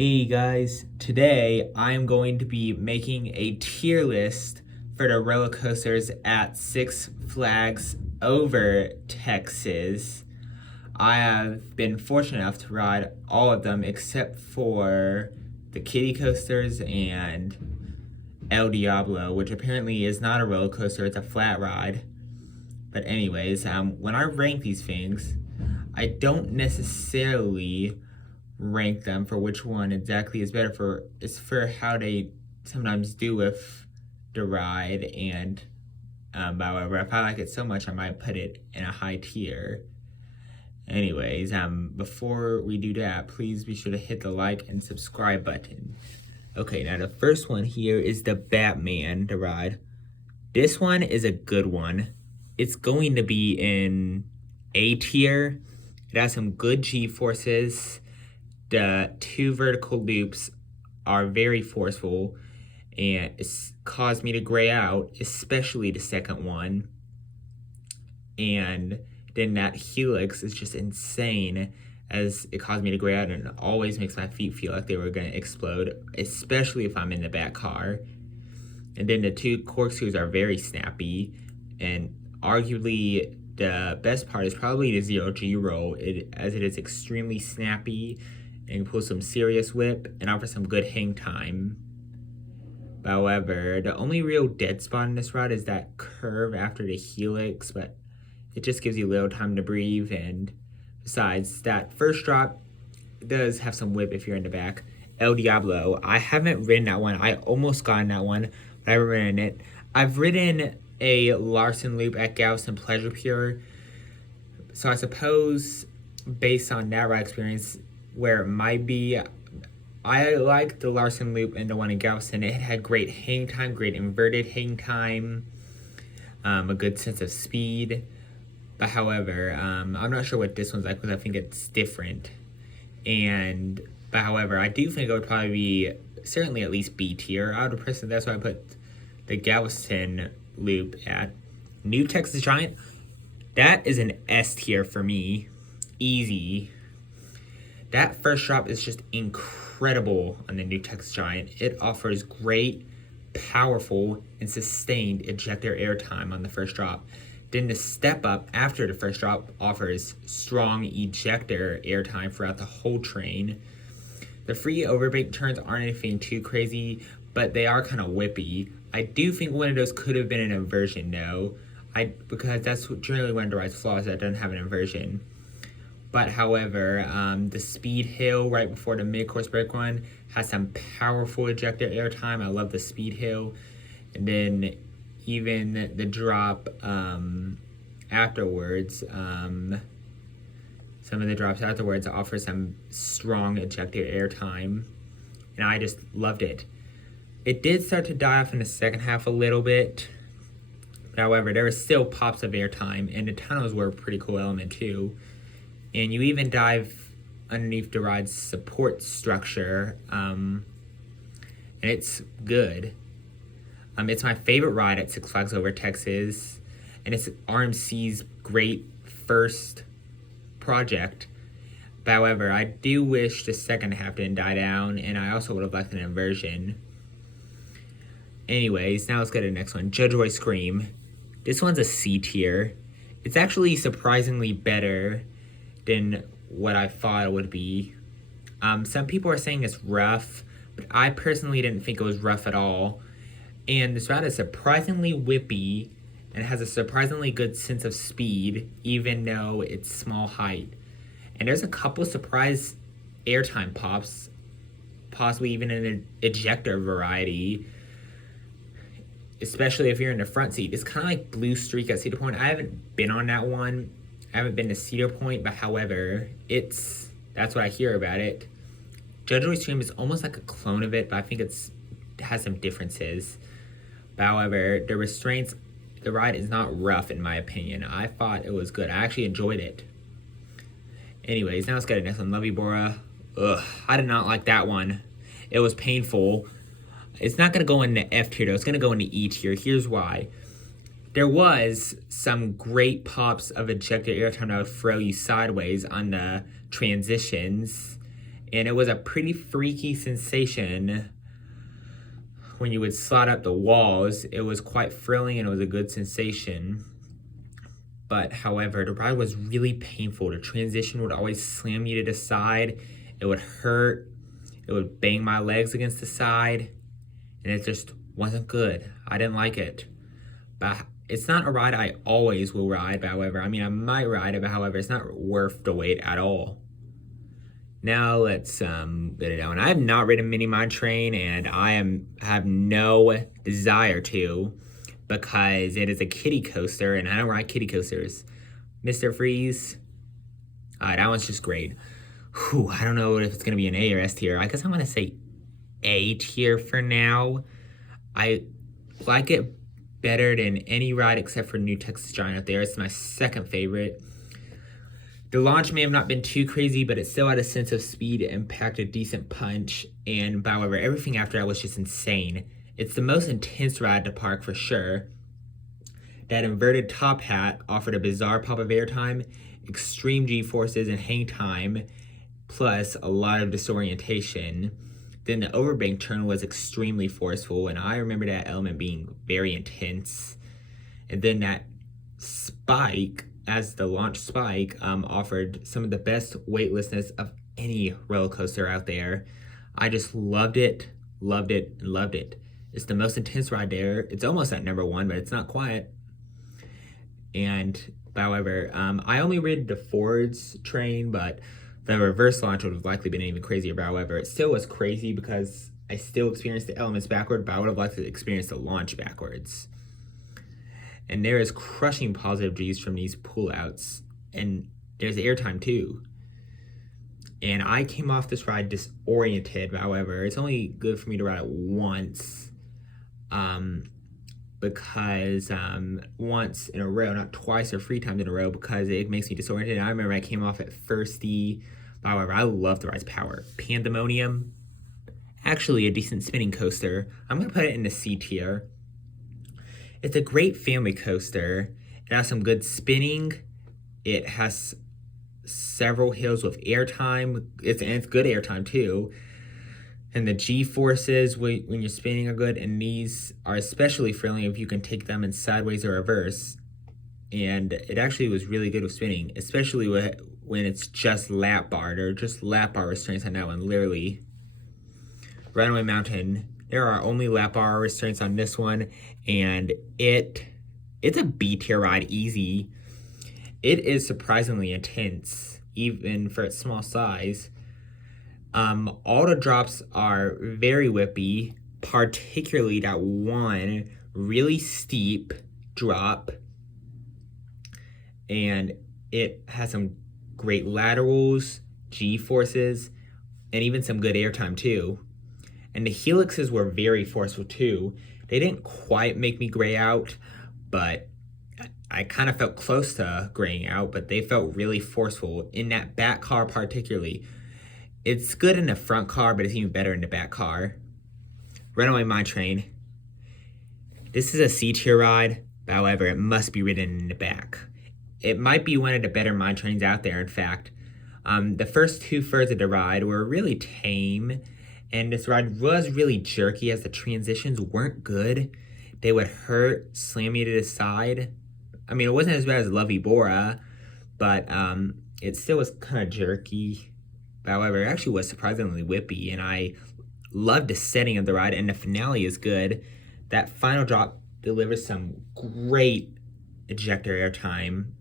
Hey guys, today I'm going to be making a tier list for the roller coasters at Six Flags over Texas. I have been fortunate enough to ride all of them except for the kiddie coasters and El Diablo, which apparently is not a roller coaster, it's a flat ride. But anyways, when I rank these things, I don't necessarily rank them for which one exactly is better for. It's for how they sometimes do with the ride, and however, if I like it so much, I might put it in a high tier. Anyways, before we do that, please be sure to hit the like and subscribe button. Okay, now the first one here is the Batman, the ride. This one is a good one. It's going to be in A tier. It has some good G-forces. The two vertical loops are very forceful, and it's caused me to gray out, especially the second one. And then that helix is just insane, as it caused me to gray out, and it always makes my feet feel like they were going to explode, especially if I'm in the back car. And then the two corkscrews are very snappy, and arguably the best part is probably the 0G roll, as it is extremely snappy and pull some serious whip and offer some good hang time. However, the only real dead spot in this ride is that curve after the helix, but it just gives you a little time to breathe. And besides, that first drop does have some whip if you're in the back. El Diablo, I haven't ridden that one. I almost got in that one, but I haven't ridden it. I've ridden a Larson loop at Galveston Pleasure Pier, so I suppose based on that ride experience, where it might be, I like the Larson loop and the one in Galveston. It had great hang time, great inverted hang time, a good sense of speed. But however, I'm not sure what this one's like because I think it's different. But however, I do think it would probably be certainly at least B tier. Out of person, that's why I put the Galveston loop at. New Texas Giant, that is an S tier for me. Easy. That first drop is just incredible on the New Texas Giant. It offers great, powerful, and sustained ejector airtime on the first drop. Then the step up after the first drop offers strong ejector airtime throughout the whole train. The free overbake turns aren't anything too crazy, but they are kind of whippy. I do think one of those could have been an inversion though, because that's generally one of the ride's flaws, that doesn't have an inversion. But however, the speed hill right before the mid-course brake run has some powerful ejector airtime. I love the speed hill. And then even the drop afterwards, some of the drops afterwards offer some strong ejector airtime. And I just loved it. It did start to die off in the second half a little bit. But however, there were still pops of airtime, and the tunnels were a pretty cool element too. And you even dive underneath the ride's support structure, and it's good. It's my favorite ride at Six Flags Over Texas, and it's RMC's great first project. But however, I do wish the second half didn't die down, and I also would have liked an inversion. Anyways, now let's go to the next one, Judge Roy Scream. This one's a C tier. It's actually surprisingly better than what I thought it would be. Some people are saying it's rough, but I personally didn't think it was rough at all. And this ride is surprisingly whippy and has a surprisingly good sense of speed, even though it's small height. And there's a couple surprise airtime pops, possibly even an ejector variety, especially if you're in the front seat. It's kind of like Blue Streak at Cedar Point. I haven't been on that one. I haven't been to Cedar Point, but however, that's what I hear about it. Judge Roy Stream is almost like a clone of it, but I think it has some differences. But however, the ride is not rough in my opinion. I thought it was good. I actually enjoyed it. Anyways, now let's get to the next one, Lovey Bora. Ugh, I did not like that one. It was painful. It's not going to go in the F tier though. It's going to go in the E tier. Here's why. There was some great pops of ejector airtime that would throw you sideways on the transitions, And it was a pretty freaky sensation when you would slide up the walls. It was quite thrilling and it was a good sensation. But however, the ride was really painful. The transition would always slam you to the side. It would hurt. It would bang my legs against the side. And it just wasn't good. I didn't like it. But it's not a ride I always will ride, but however, I might ride it, but however, it's not worth the wait at all. Now let's get it down. I have not ridden Mini Mine Train, and have no desire to, because it is a kiddie coaster, and I don't ride kiddie coasters. Mr. Freeze, that one's just great. Whew, I don't know if it's gonna be an A or S tier. I guess I'm gonna say A tier for now. I like it better than any ride except for New Texas Giant up there. It's my second favorite. The launch may have not been too crazy, but it still had a sense of speed and packed a decent punch. And however, everything after that was just insane. It's the most intense ride to park for sure. That inverted top hat offered a bizarre pop of airtime, extreme G-forces and hang time, plus a lot of disorientation. Then the overbank turn was extremely forceful, and I remember that element being very intense. And then that spike, as the launch spike, offered some of the best weightlessness of any roller coaster out there. I just loved it, loved it, loved it. It's the most intense ride there. It's almost at number one, but it's not quite. And however, I only rid the Ford's train, but the reverse launch would have likely been even crazier. But however, it still was crazy because I still experienced the elements backward, but I would have liked to experience the launch backwards. And there is crushing positive G's from these pullouts. And there's airtime too. And I came off this ride disoriented, however. It's only good for me to ride it once. Because once in a row, not twice or 3 times in a row, because it makes me disoriented. And I remember I came off at firsty. However, I love the ride's power. Pandemonium, actually a decent spinning coaster. I'm going to put it in the C tier. It's a great family coaster. It has some good spinning. It has several hills with airtime. It's good airtime too. And the G-forces when you're spinning are good. And these are especially thrilling if you can take them in sideways or reverse. And it actually was really good with spinning, especially when it's just lap bar. There are just lap bar restraints on that one, literally. Runaway Mountain, there are only lap bar restraints on this one, and it's a B tier ride, easy. It is surprisingly intense, even for its small size. All the drops are very whippy, particularly that one really steep drop, and it has some great laterals, G-forces, and even some good airtime too. And the helixes were very forceful too. They didn't quite make me gray out, but I kind of felt close to graying out, but they felt really forceful in that back car particularly. It's good in the front car, but it's even better in the back car. Runaway Mine Train. This is a C tier ride, but however, it must be ridden in the back. It might be one of the better mine trains out there, in fact. The first 2/3 of the ride were really tame, and this ride was really jerky as the transitions weren't good. They would hurt, slam you to the side. I mean, it wasn't as bad as Lovey Bora, but it still was kind of jerky. However, it actually was surprisingly whippy, and I loved the setting of the ride, and the finale is good. That final drop delivers some great ejector airtime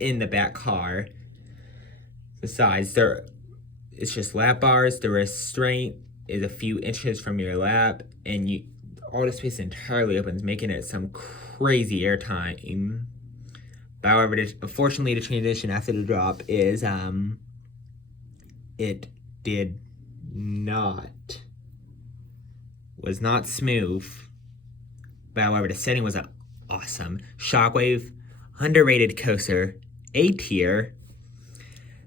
in the back car. Besides, it's just lap bars. The restraint is a few inches from your lap, and all the space entirely opens, making it some crazy airtime. However, unfortunately, the transition after the drop is was not smooth. But however, the setting was awesome. Shockwave, underrated coaster, A tier.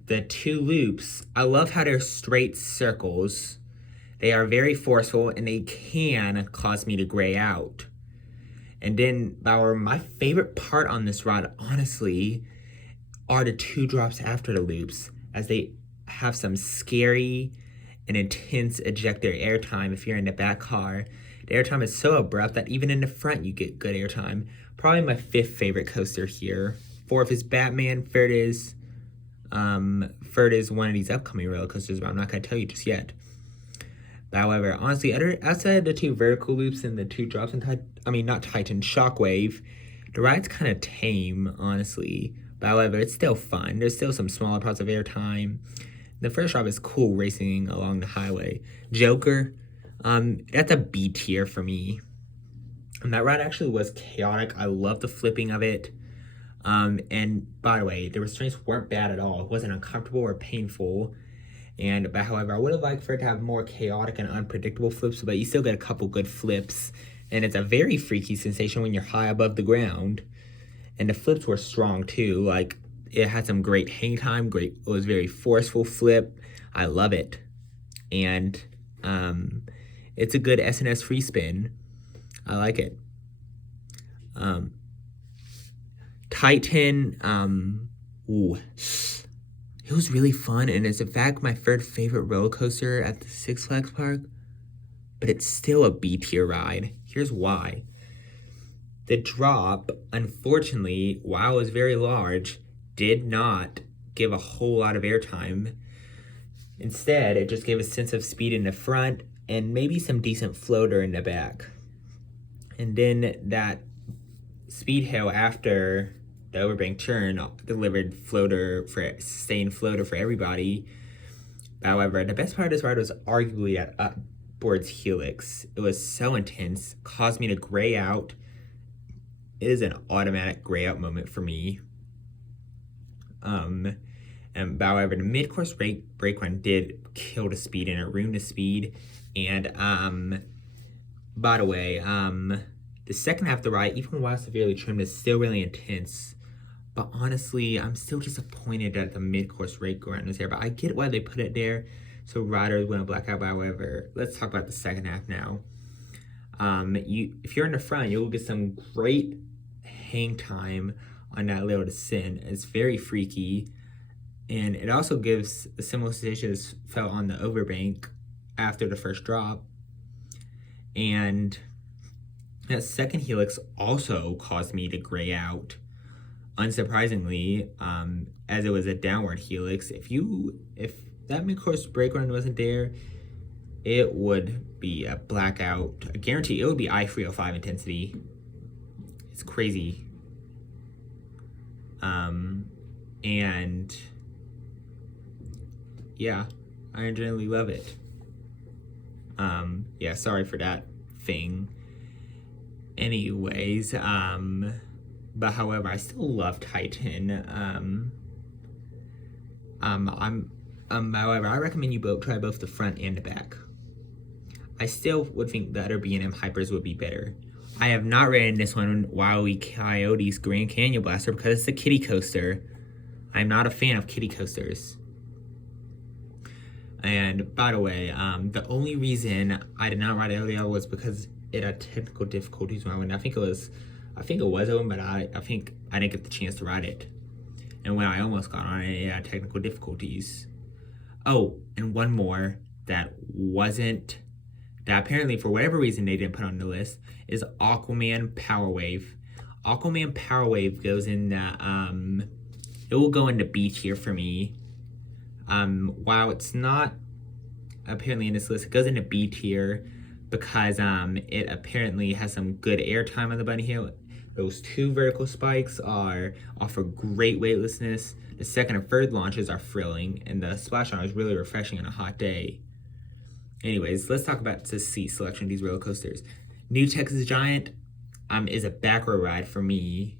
The 2 loops, I love how they're straight circles. They are very forceful, and they can cause me to gray out. And then, my favorite part on this ride, honestly, are the 2 drops after the loops, as they have some scary an intense ejector airtime if you're in the back car. The airtime is so abrupt that even in the front you get good airtime. Probably my 5th favorite coaster here. 4th is Batman. 3rd is one of these upcoming roller coasters, but I'm not going to tell you just yet. But however, honestly, outside of the 2 vertical loops and the 2 drops in not Titan, Shockwave, the ride's kind of tame, honestly. But however, it's still fun. There's still some smaller parts of airtime. The first drop is cool racing along the highway. Joker, that's a B tier for me. And that ride actually was chaotic. I love the flipping of it. And by the way, the restraints weren't bad at all. It wasn't uncomfortable or painful. But however, I would have liked for it to have more chaotic and unpredictable flips, but you still get a couple good flips. And it's a very freaky sensation when you're high above the ground. And the flips were strong too. Like, it had some great hang time, it was very forceful flip. I love it. And it's a good SNS free spin. I like it. Titan, it was really fun, and it's in fact my 3rd favorite roller coaster at the Six Flags Park, but it's still a B tier ride. Here's why. The drop, unfortunately, while it was very large, did not give a whole lot of airtime. Instead, it just gave a sense of speed in the front and maybe some decent floater in the back. And then that speed hill after the overbank turn delivered sustained floater for everybody. However, the best part of this ride was arguably that upwards helix. It was so intense, caused me to gray out. It is an automatic gray out moment for me. And however, the mid-course brake run did kill the speed and it ruined the speed. And by the way, the second half of the ride, even while severely trimmed, is still really intense. But honestly, I'm still disappointed that the mid-course brake run is there. But I get why they put it there, so riders wouldn't black out. But however, let's talk about the second half now. If you're in the front, you'll get some great hang time on that little descent. It's very freaky, and it also gives a similar sensation as felt on the overbank after the first drop. And that second helix also caused me to gray out, unsurprisingly, as it was a downward helix. If that mid-course brake run wasn't there, it would be a blackout. I guarantee it would be I-305 intensity. It's crazy. And yeah, I generally love it. Yeah, sorry for that thing. Anyways, but however, I still love Titan. However, I recommend you try both the front and the back. I still would think the other B&M Hypers would be better. I have not ridden this one, Wile E. Coyote's Grand Canyon Blaster, because it's a kiddie coaster. I'm not a fan of kiddie coasters. And by the way, the only reason I did not ride it earlier was because it had technical difficulties when I went. I think it was open, but I think I didn't get the chance to ride it. And when I almost got on it, it had technical difficulties. Oh, and one more that apparently for whatever reason they didn't put on the list is Aquaman Power Wave. Aquaman Power Wave goes in the, it will go into B tier for me. While it's not apparently in this list, it goes into B tier because it apparently has some good airtime on the bunny hill. Those 2 vertical spikes offer great weightlessness. The second and third launches are thrilling, and the splashdown is really refreshing on a hot day. Anyways, let's talk about the seat selection of these roller coasters. New Texas Giant is a back row ride for me.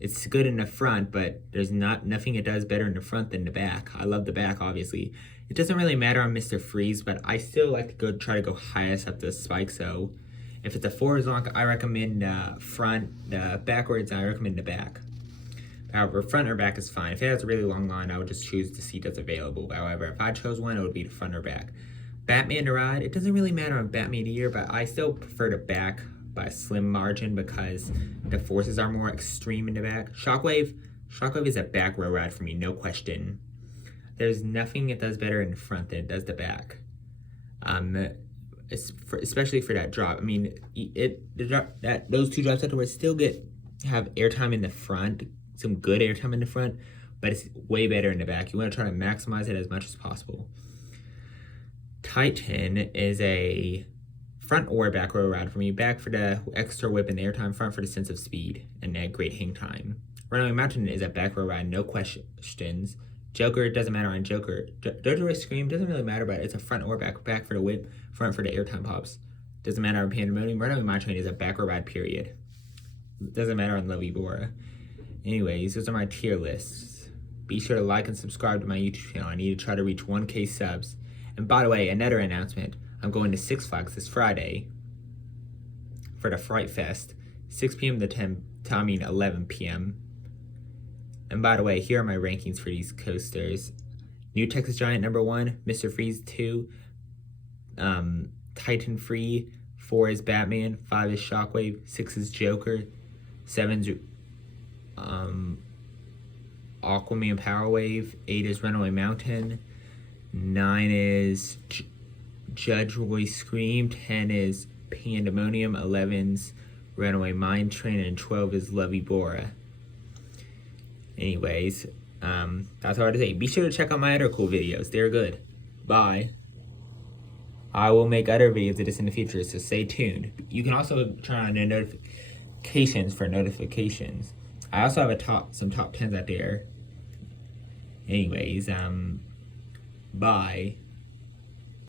It's good in the front, but there's nothing it does better in the front than the back. I love the back, obviously. It doesn't really matter on Mr. Freeze, but I still like to try to go highest up the spike. So if it's a horizontal, I recommend the front. The backwards, I recommend the back. However, front or back is fine. If it has a really long line, I would just choose the seat that's available. However, if I chose one, it would be the front or back. Batman to ride, it doesn't really matter on Batman either, but I still prefer the back by a slim margin because the forces are more extreme in the back. Shockwave is a back row ride for me, no question. There's nothing it does better in the front than it does the back. Especially for that drop. I mean, those two drops afterwards still have airtime in the front, some good airtime in the front, but it's way better in the back. You want to try to maximize it as much as possible. Titan is a front or back row ride for me. Back for the extra whip and airtime, front for the sense of speed and that great hang time. Runaway Mountain is a back row ride, no questions. Joker doesn't matter on Joker. Dojo Race Scream doesn't really matter, but it's a front or back for the whip, front for the airtime pops. Doesn't matter on Pandemonium. Runaway Mountain is a back row ride, period. Doesn't matter on Lovey Bora. Anyways, those are my tier lists. Be sure to like and subscribe to my YouTube channel. I need to try to reach 1K subs. And by the way, another announcement. I'm going to Six Flags this Friday for the Fright Fest, 6 p.m. to 11 p.m. And by the way, here are my rankings for these coasters. New Texas Giant number 1, Mr. Freeze 2, Titan Free, 4 is Batman, 5 is Shockwave, 6 is Joker, 7's Aquaman Power Wave, 8 is Runaway Mountain, 9 is Judge Roy Scream, 10 is Pandemonium, 11's Runaway Mine Train, and 12 is Lovey Bora. Anyways, that's all I have to say. Be sure to check out my other cool videos. They're good. Bye. I will make other videos of this in the future, so stay tuned. You can also turn on the notifications for notifications. I also have some top 10s out there. Anyways, bye.